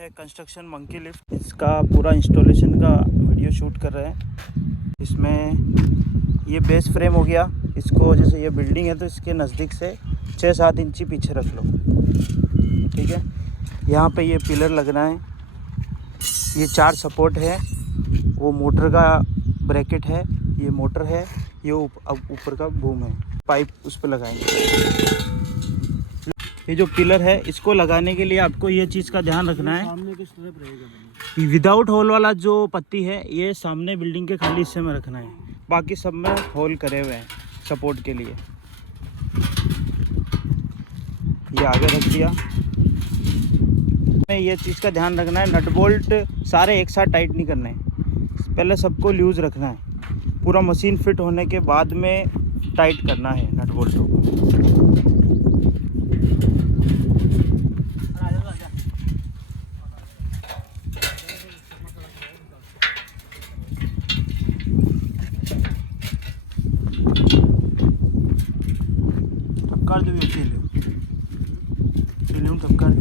है construction monkey lift. इसका पूरा इंस्टॉलेशन का वीडियो शूट कर रहे हैं। इसमें ये बेस फ्रेम हो गया। इसको जैसे ये बिल्डिंग है तो इसके नज़दीक से 6-7 इंची पीछे रख लो, ठीक है। यहाँ पे ये पिलर लगना है। ये 4 सपोर्ट है। वो मोटर का ब्रैकेट है, ये मोटर है, ये ऊपर का बूम है, पाइप उस पर लगाएंगे। ये जो पिलर है इसको लगाने के लिए आपको ये चीज़ का ध्यान रखना है। सामने किस तरफ रहेगा? विदाउट होल वाला जो पत्ती है ये सामने बिल्डिंग के खाली हिस्से में रखना है, बाकी सब में होल करे हुए हैं सपोर्ट के लिए। ये आगे रख दिया। ये चीज़ का ध्यान रखना है, नट बोल्ट सारे एक साथ टाइट नहीं करने हैं, पहले सबको लूज़ रखना है। पूरा मशीन फिट होने के बाद में टाइट करना है नट बोल्ट को। कर दो ये तब कर दो।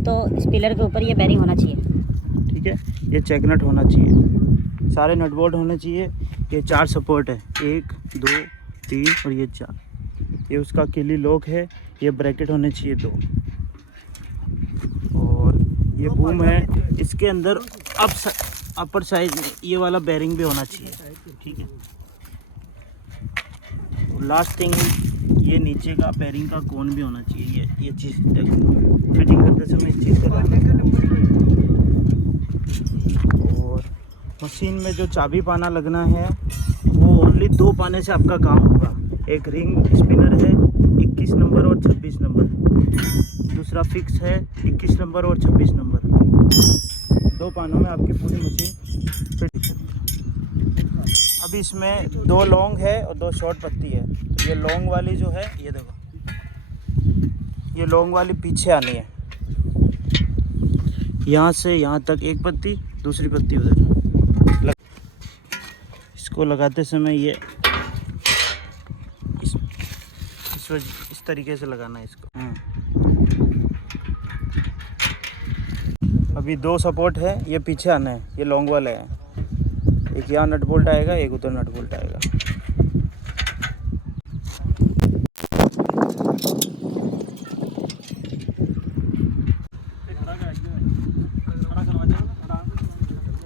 तो इस पिलर के ऊपर ये बेरिंग होना चाहिए, ठीक है। ये चेक नट होना चाहिए, सारे नट बोल्ट होने चाहिए। ये 4 सपोर्ट है, 1 2 3 और ये 4। ये उसका किली लॉक है। ये ब्रैकेट होने चाहिए 2। और ये बूम है, इसके अंदर अपर साइज में ये वाला बेरिंग भी होना चाहिए, ठीक है। लास्ट थिंग ये नीचे का बेरिंग का कोन भी होना चाहिए। ये चीज़ फिटिंग करते समय इस चीज़ का ध्यान रखना है। और मशीन में जो चाबी पाना लगना है वो ओनली 2 पाने से आपका काम होगा। एक रिंग स्पिनर है 21 नंबर और 26 नंबर, दूसरा फिक्स है 21 नंबर और 26 नंबर। 2 पानों में आपकी पूरी मशीन फिट। अब इसमें 2 लॉन्ग है और 2 शॉर्ट पत्ती है। तो ये लॉन्ग वाली जो है ये देखो, ये लॉन्ग वाली पीछे आनी है। यहाँ से यहाँ तक एक पत्ती, दूसरी पत्ती उधर। इसको लगाते समय ये इस तरीके से लगाना है इसको। अभी 2 सपोर्ट है, ये पीछे आना है, ये लॉन्ग वाला है। एक यहाँ नट बोल्ट आएगा, एक उधर नट बोल्ट आएगा।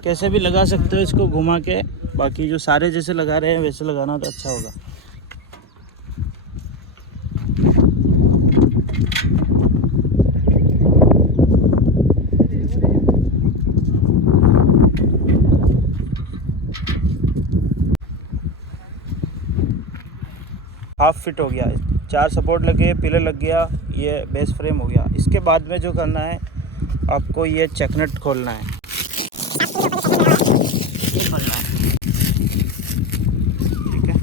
कैसे भी लगा सकते हो इसको घुमा के, बाकी जो सारे जैसे लगा रहे हैं वैसे लगाना तो अच्छा होगा। हाफ फिट हो गया, 4 सपोर्ट लगे, पिलर लग गया, ये बेस फ्रेम हो गया। इसके बाद में जो करना है आपको ये चेक नट खोलना है। ठीक है,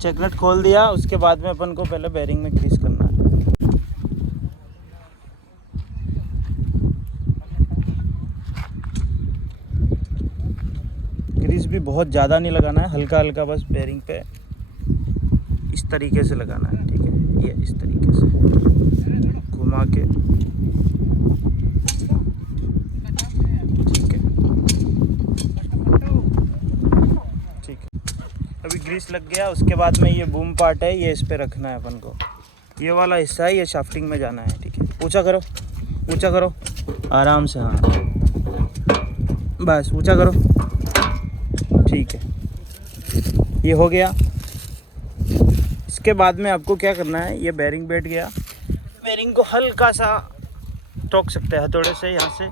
चेक नट खोल दिया। उसके बाद में अपन को पहले बेरिंग में ग्रीस करना है। ग्रीस भी बहुत ज़्यादा नहीं लगाना है, हल्का हल्का बस बेरिंग पे इस तरीके से लगाना है, ठीक है। ये इस तरीके से घुमा के, ठीक है, ठीक है। अभी ग्रीस लग गया। उसके बाद में ये बूम पार्ट है, ये इस पे रखना है अपन को। ये वाला हिस्सा है, ये शाफ्टिंग में जाना है, ठीक है। ऊंचा करो, ऊंचा करो आराम से, हाँ बस ऊंचा करो, ठीक है। ये हो गया। इसके बाद में आपको क्या करना है, ये बेरिंग बैठ गया, बेरिंग को हल्का सा ठोक सकते हैं हथौड़े से। यहाँ से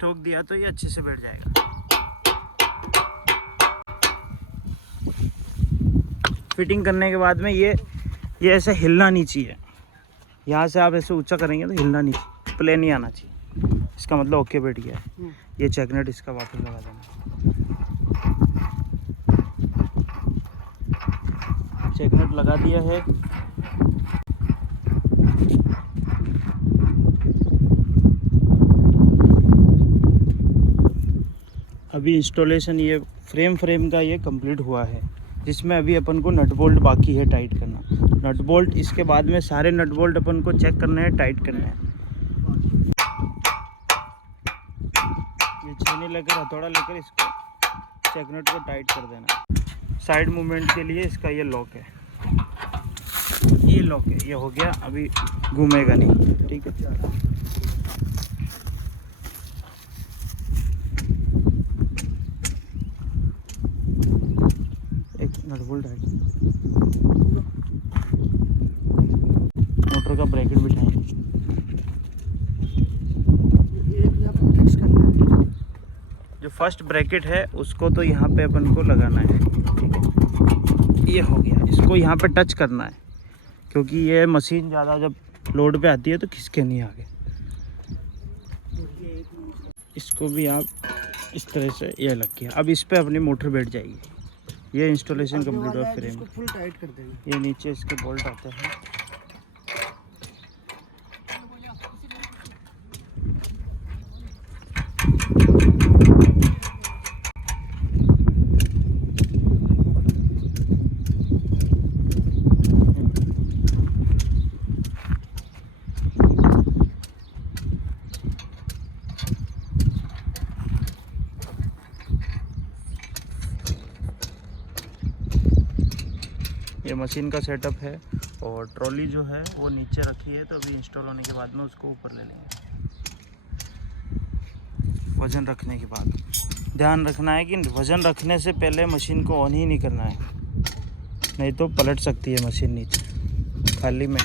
ठोक दिया तो ये अच्छे से बैठ जाएगा। फिटिंग करने के बाद में ये ऐसे हिलना नहीं चाहिए। यहाँ से आप ऐसे ऊंचा करेंगे तो हिलना नहीं चाहिए, प्लेन नहीं आना चाहिए। इसका मतलब ओके बैठ गया है। ये चेक नट इसका वापस लगा देना। चेक नट लगा दिया है। अभी इंस्टॉलेशन ये फ्रेम का ये कंप्लीट हुआ है, जिसमें अभी अपन को नट बोल्ट बाकी है टाइट करना। नट बोल्ट इसके बाद में सारे नट बोल्ट अपन को चेक करने हैं, टाइट करने हैं। ये छेनी लेकर हथौड़ा लेकर इसको चेक नट को टाइट कर देना। साइड मूवमेंट के लिए इसका ये लॉक है, ये लॉक है, ये हो गया, अभी घूमेगा नहीं। ठीक है, नट बोल्ट है। मोटर का ब्रैकेट बिठाएंगे। जो फर्स्ट ब्रैकेट है उसको तो यहाँ पे अपन को लगाना है। ठीक है, ये हो गया, इसको यहाँ पे टच करना है, क्योंकि ये मशीन ज़्यादा जब लोड पे आती है तो खिसके नहीं आगे। इसको भी आप इस तरह से ये लग गया। अब इस पे अपनी मोटर बैठ जाएगी। ये इंस्टॉलेशन कंप्लीट हुआ फ्रेम। फुल टाइट कर देंगे। ये नीचे इसके बोल्ट आते हैं। ये मशीन का सेटअप है और ट्रॉली जो है वो नीचे रखी है, तो अभी इंस्टॉल होने के बाद में उसको ऊपर ले लेंगे। वज़न रखने के बाद ध्यान रखना है कि वज़न रखने से पहले मशीन को ऑन ही नहीं करना है, नहीं तो पलट सकती है मशीन नीचे खाली में।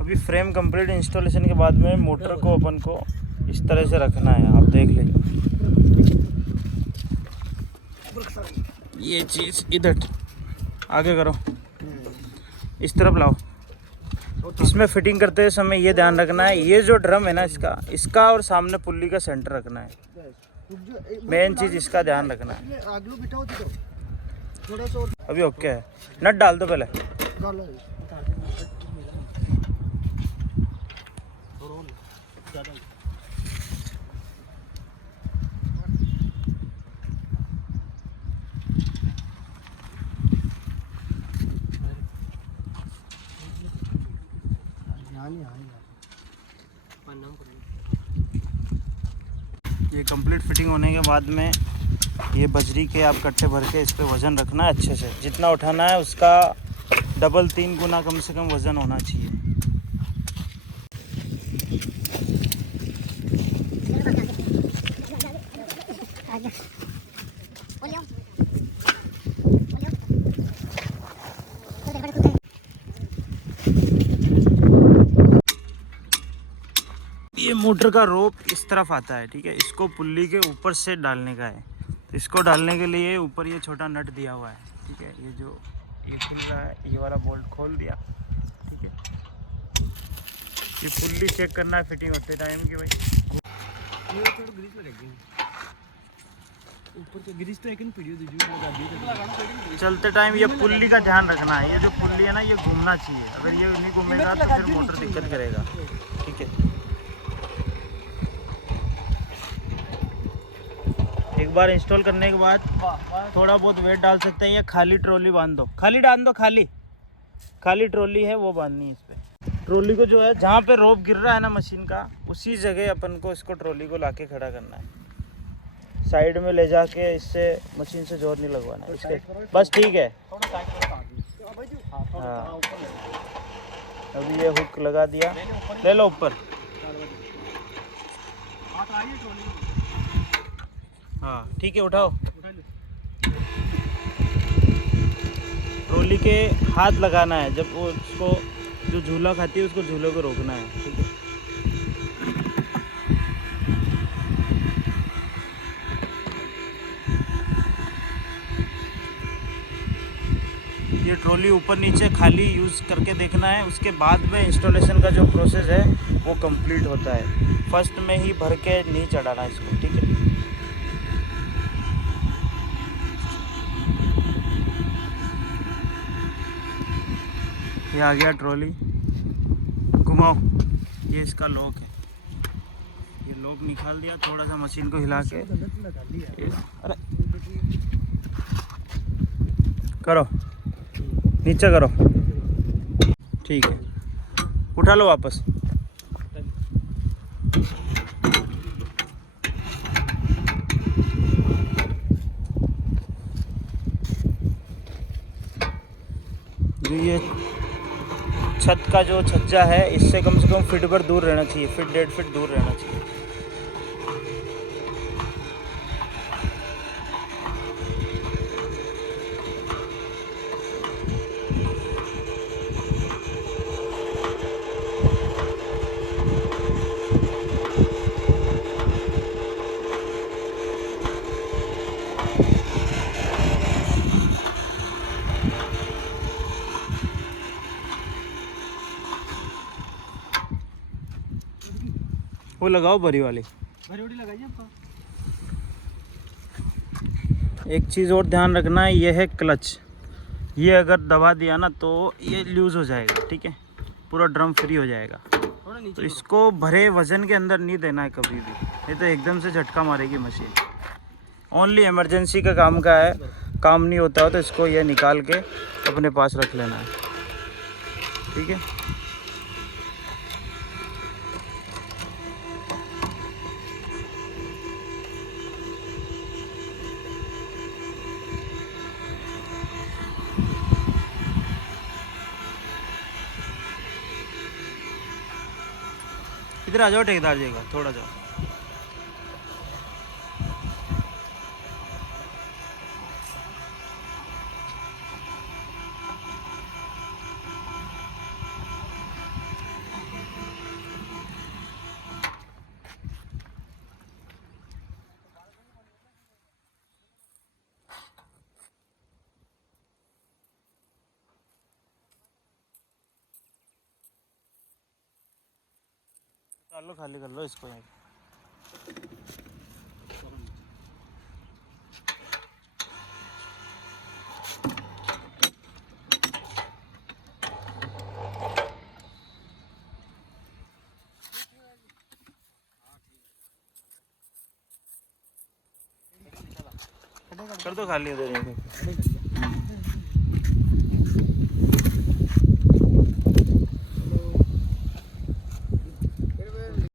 अभी फ्रेम कंप्लीट इंस्टॉलेशन के बाद में मोटर को अपन को इस तरह से रखना है, आप देख लीजिए। ये चीज़ इधर आगे करो, इस तरफ लाओ। इसमें फिटिंग करते समय ये ध्यान रखना है, ये जो ड्रम है ना इसका और सामने पुल्ली का सेंटर रखना है। मेन चीज़ इसका ध्यान रखना है। अभी ओके है, नट डाल दो पहले। ये कंप्लीट फिटिंग होने के बाद में ये बजरी के आप कट्टे भर के इस पे वज़न रखना है अच्छे से। जितना उठाना है उसका डबल 3 गुना कम से कम वज़न होना चाहिए। ये मोटर का रोप इस तरफ आता है। ठीक है, इसको पुल्ली के ऊपर से डालने का है। तो इसको डालने के लिए ऊपर ये छोटा नट दिया हुआ है। ठीक है, ये जो ये खुल रहा है, ये वाला बोल्ट खोल दिया। ठीक है, ये पुल्ली चेक करना है फिटिंग होते टाइम कि भाई चलते टाइम ये पुल्ली का ध्यान रखना है। ये जो पुल्ली है ना ये घूमना चाहिए, अगर ये नहीं घूमेगा तो फिर मोटर दिक्कत करेगा। ठीक है, एक बार इंस्टॉल करने के बाद थोड़ा बहुत वेट डाल सकते हैं, या खाली ट्रॉली बांध दो, खाली डाल दो, खाली ट्रॉली है वो बांधनी है इस पे। ट्रॉली को जो है जहाँ पे रोप गिर रहा है ना मशीन का, उसी जगह अपन को इसको ट्रॉली को लाके खड़ा करना है। साइड में ले जाके इससे मशीन से जोर नहीं लगवाना है इसके, बस। ठीक है, हाँ अभी ये हुक लगा दिया, ले लो ऊपर। हाँ ठीक है, उठाओ। ट्रॉली के हाथ लगाना है, जब वो उसको जो झूला खाती है उसको झूले को रोकना है। ठीक है, ये ट्रॉली ऊपर नीचे खाली यूज़ करके देखना है। उसके बाद में इंस्टॉलेशन का जो प्रोसेस है वो कंप्लीट होता है। फर्स्ट में ही भर के नहीं चढ़ाना इसको। ठीक है, ये आ गया ट्रॉली, घुमाओ। ये इसका लॉक है, ये लॉक निकाल दिया, थोड़ा सा मशीन को हिला के अरे करो, नीचे करो, ठीक है, उठा लो वापस। जो ये छत का जो छज्जा है, इससे कम से कम फीट भर दूर रहना चाहिए, फीट 1.5 फीट दूर रहना चाहिए। वो लगाओ बड़ी वाली। बड़ी बड़ी लगाइए आपको। एक चीज़ और ध्यान रखना है, ये है क्लच। ये अगर दबा दिया ना तो ये लूज़ हो जाएगा, ठीक है, पूरा ड्रम फ्री हो जाएगा। थोड़ा नीचे तो इसको भरे वजन के अंदर नहीं देना है कभी भी, नहीं तो एकदम से झटका मारेगी मशीन। ओनली इमरजेंसी का काम का है, काम नहीं होता हो तो इसको ये निकाल के अपने पास रख लेना है, ठीक है। इधर आ जाओ ठेकेदार जी का, थोड़ा जाओ। कर लो, खाली कर लो इसको यहाँ। कर दो खाली उधर।